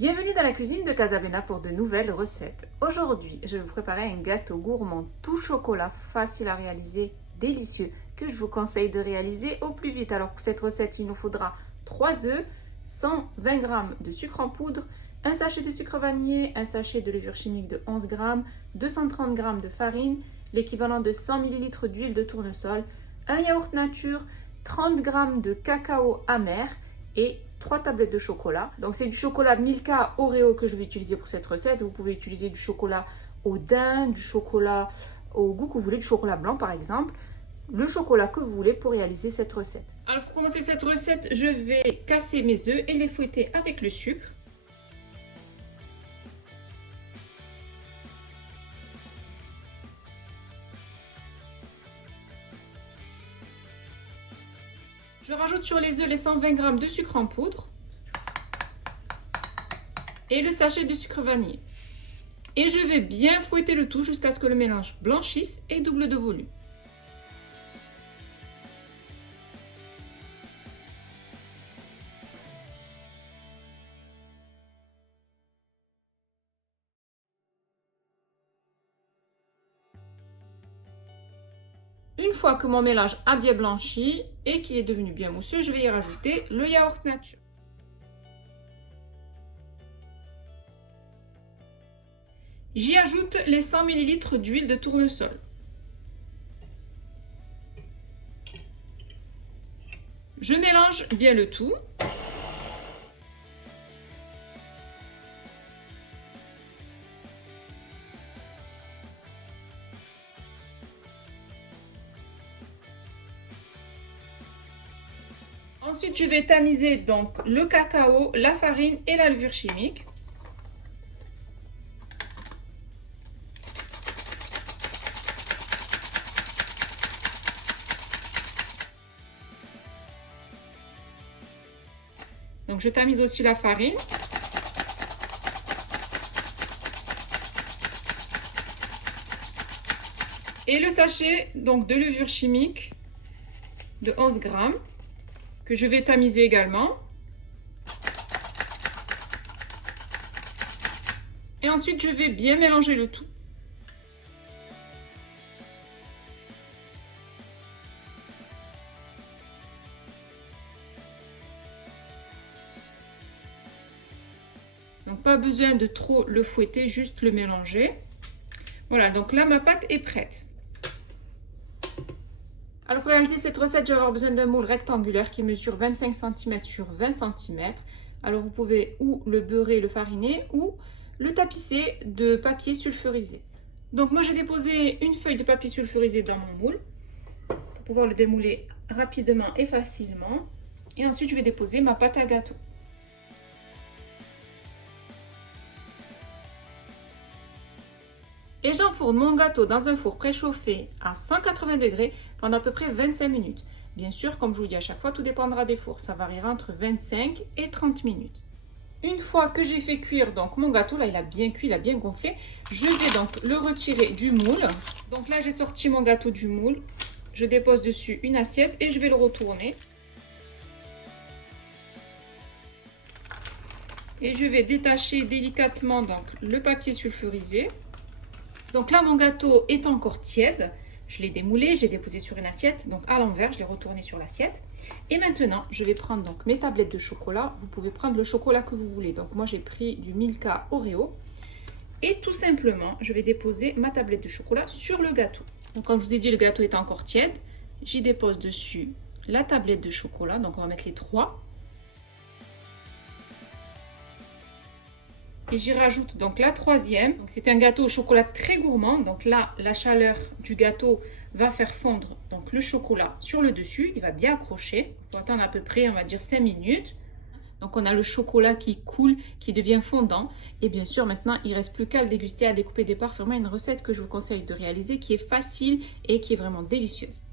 Bienvenue dans la cuisine de Casabena pour de nouvelles recettes. Aujourd'hui, je vais vous préparer un gâteau gourmand tout chocolat, facile à réaliser, délicieux, que je vous conseille de réaliser au plus vite. Alors pour cette recette, il nous faudra 3 œufs, 120 g de sucre en poudre, un sachet de sucre vanillé, un sachet de levure chimique de 11 g, 230 g de farine, l'équivalent de 100 ml d'huile de tournesol, un yaourt nature, 30 g de cacao amer et 3 tablettes de chocolat. Donc c'est du chocolat Milka Oreo que je vais utiliser pour cette recette. Vous pouvez utiliser du chocolat au daim, du chocolat au goût que vous voulez, du chocolat blanc par exemple. Le chocolat que vous voulez pour réaliser cette recette. Alors pour commencer cette recette, je vais casser mes œufs et les fouetter avec le sucre. Je rajoute sur les œufs les 120 g de sucre en poudre et le sachet de sucre vanillé. Et je vais bien fouetter le tout jusqu'à ce que le mélange blanchisse et double de volume. Une fois que mon mélange a bien blanchi et qu'il est devenu bien mousseux, je vais y rajouter le yaourt nature. J'y ajoute les 100 ml d'huile de tournesol. Je mélange bien le tout. Ensuite, je vais tamiser donc le cacao, la farine et la levure chimique. Donc, je tamise aussi la farine. Et le sachet donc, de levure chimique de 11 g. Que je vais tamiser également. Et ensuite, je vais bien mélanger le tout. Donc, pas besoin de trop le fouetter, juste le mélanger. Voilà, donc là, ma pâte est prête. Alors pour réaliser cette recette, je vais avoir besoin d'un moule rectangulaire qui mesure 25 cm sur 20 cm. Alors vous pouvez ou le beurrer, le fariner ou le tapisser de papier sulfurisé. Donc moi j'ai déposé une feuille de papier sulfurisé dans mon moule pour pouvoir le démouler rapidement et facilement. Et ensuite je vais déposer ma pâte à gâteau. Et j'enfourne mon gâteau dans un four préchauffé à 180 degrés pendant à peu près 25 minutes. Bien sûr, comme je vous dis à chaque fois, tout dépendra des fours. Ça variera entre 25 et 30 minutes. Une fois que j'ai fait cuire donc mon gâteau, là il a bien cuit, il a bien gonflé, je vais donc le retirer du moule. Donc là j'ai sorti mon gâteau du moule. Je dépose dessus une assiette et je vais le retourner. Et je vais détacher délicatement donc le papier sulfurisé. Donc là, mon gâteau est encore tiède. Je l'ai démoulé, j'ai déposé sur une assiette. Donc à l'envers, je l'ai retourné sur l'assiette. Et maintenant, je vais prendre donc mes tablettes de chocolat. Vous pouvez prendre le chocolat que vous voulez. Donc moi, j'ai pris du Milka Oreo. Et tout simplement, je vais déposer ma tablette de chocolat sur le gâteau. Donc comme je vous ai dit, le gâteau est encore tiède. J'y dépose dessus la tablette de chocolat. Donc on va mettre les 3. Et j'y rajoute donc la 3e. C'est un gâteau au chocolat très gourmand. Donc là, la chaleur du gâteau va faire fondre donc le chocolat sur le dessus. Il va bien accrocher. Il faut attendre à peu près, on va dire 5 minutes. Donc on a le chocolat qui coule, qui devient fondant. Et bien sûr, maintenant, il ne reste plus qu'à le déguster, à découper des parts. C'est vraiment une recette que je vous conseille de réaliser, qui est facile et qui est vraiment délicieuse.